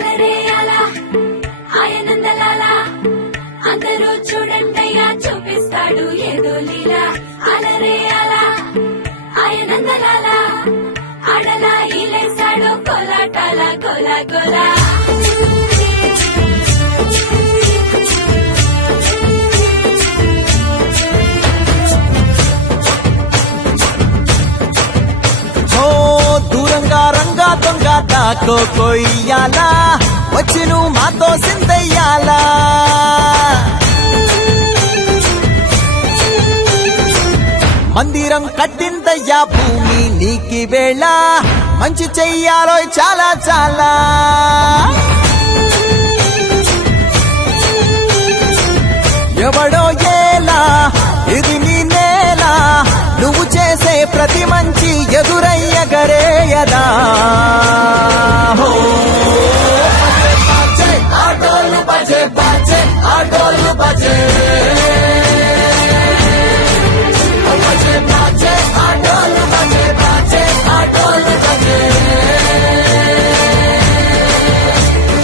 అలరే అలా ఆయనందలాలా అందరూ చూడండయ్యా చూపిస్తాడు ఏదో లీలా అలరే అలా ఆయనందలాలా ఆడలా ఈలేశాడు కోలాటాల గోలా గోలా దూరంగా రంగా దొంగ దాకో కొయ్యాలా వచ్చి నువ్వు మాతో సిందయ్యాలా మందిరం కట్టిందయ్యా భూమి నీకి వేళ మంచి చెయ్యాలో చాలా చాలా ఎవడో ఏలా ఇది నీ నేల నువ్వు చేసే ప్రతి మంచి ఎదురయ్యగరేయదా ఆటోలు బజే బజే ఆటోలు బజే ఆటోలు బజే బజే ఆటోలు బజే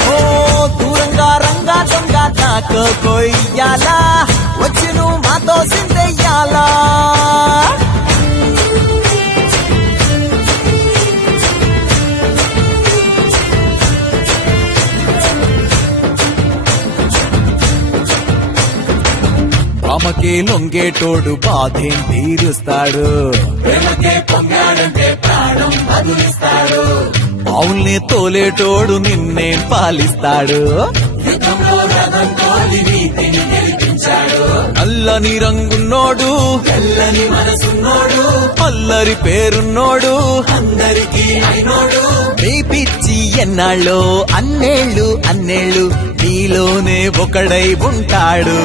ఓ దూరంగా రంగా దొంగ నాకు కొయ్యాలా వచ్చి నువ్వు మాతో సిందెయ్యాలా ప్రేమకే లొంగేటోడు బాధేం తీరుస్తాడు ప్రేమకే పొంగాడంటే ప్రాణం బదులిస్తాడు బావుల్ని తోలేటోడు నిన్నే పాలిస్తాడు యుద్ధంలో రథం తోలి నీతిని గెలిపించాడు నల్లని రంగున్నోడు తెల్లని మనసున్నోడు అల్లరి పేరున్నోడు అందరికీ అయినోడు నీ పిచ్చి ఎన్నాళ్ళో అన్నేళ్ళు అన్నేళ్ళు నీలోనే ఒకడై ఉంటాడు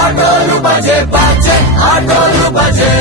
ఆటోలు బజే బజే ఆటోలు బజే